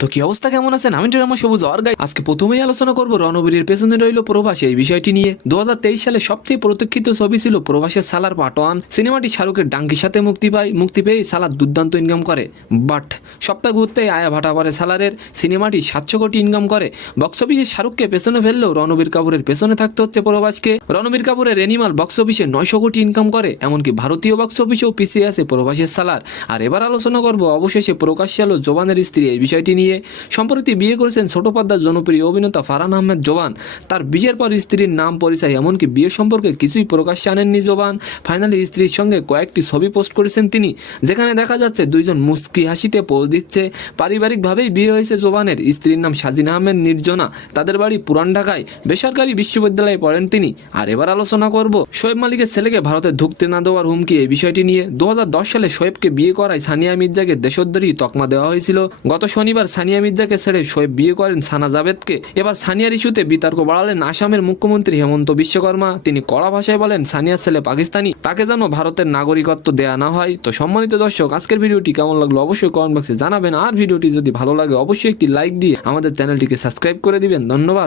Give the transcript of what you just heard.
তো কি অবস্থা, কেমন আছেন? আমি ড্রামা সবুজ আর গাই। আজকে প্রথমেই আলোচনা করব রণবীরের পেছনে রইল প্রবাসী এই বিষয়টি নিয়ে। 2023 সালে সবচেয়ে প্রতীক্ষিত ছবি ছিল প্রবাসের সালার পার্ট 1। সিনেমাটি শাহরুখের ডাঙ্কির সাথে মুক্তি পেয়ে সালার দুর্দান্ত ইনকাম করে, বাট সপ্তাহ ঘুরতেই আয়া ভাটা পড়ে সালারের। সিনেমাটি 700 কোটি ইনকাম করে। বক্স অফিসে শাহরুখকে পেছনে ফেললেও রণবীর কাপুরের পেছনে থাকতে হচ্ছে প্রবাসকে। রণবীর কাপুরের অ্যানিমাল বক্স অফিসে 900 কোটি ইনকাম করে, এমনকি ভারতীয় বক্স অফিসেও পিছিয়ে আছে প্রবাসের সালার। আর এবার আলোচনা করব অবশেষে প্রকাশ্যে এলো জোবানের স্ত্রী এই বিষয়টি নিয়ে। সম্প্রতি বিয়ে করেছেন ছোট পর্দার জনপ্রিয় অভিনেতা ফারহান আহমেদ জোবান। তার বিয়ের পর স্ত্রীর নাম, পরিচয়, এমনকি বিয়ে সম্পর্কে কিছুই প্রকাশ্যে আনেননি জোবান। ফাইনালি স্ত্রীর সঙ্গে কয়েকটি ছবি পোস্ট করেছেন তিনি, যেখানে দেখা যাচ্ছে দুইজন মুস্কি হাসিতে পোজ দিচ্ছে। পারিবারিকভাবেই বিয়ে হয়েছে জোবানের। স্ত্রীর নাম সাজিন আহমেদ নির্জনা। তাদের বাড়ি পুরান ঢাকায়, বেসরকারি বিশ্ববিদ্যালয়ে পড়েন তিনি। আর এবার আলোচনা করব শোয়েব মালিকের ছেলেকে ভারতে ঢুকতে না দেওয়ার হুমকি এই বিষয়টি নিয়ে। 2010 সালে শোয়েবকে বিয়ে করায় সানিয়া মির্জাকে দেশোদ্ধারী তকমা দেওয়া হয়েছিল। গত শনিবার সানিয়া মির্জাকে ছেড়ে শোয়েব বিয়ে করেন সানা জাভেদকে। এবার সানিয়ার ইস্যুতে বিতর্ক বাড়ালেন আসামের মুখ্যমন্ত্রী হেমন্ত বিশ্বকর্মা। তিনি কড়া ভাষায় বলেন সানিয়ার ছেলে পাকিস্তানি, তাকে যেন ভারতের নাগরিকত্ব দেয়া না হয়। তো সম্মানিত দর্শক, আজকের ভিডিওটি কেমন লাগলো অবশ্যই কমেন্ট বক্সে জানাবেন। আর ভিডিওটি যদি ভালো লাগে অবশ্যই একটি লাইক দিয়ে আমাদের চ্যানেলটিকে সাবস্ক্রাইব করে দিবেন। ধন্যবাদ।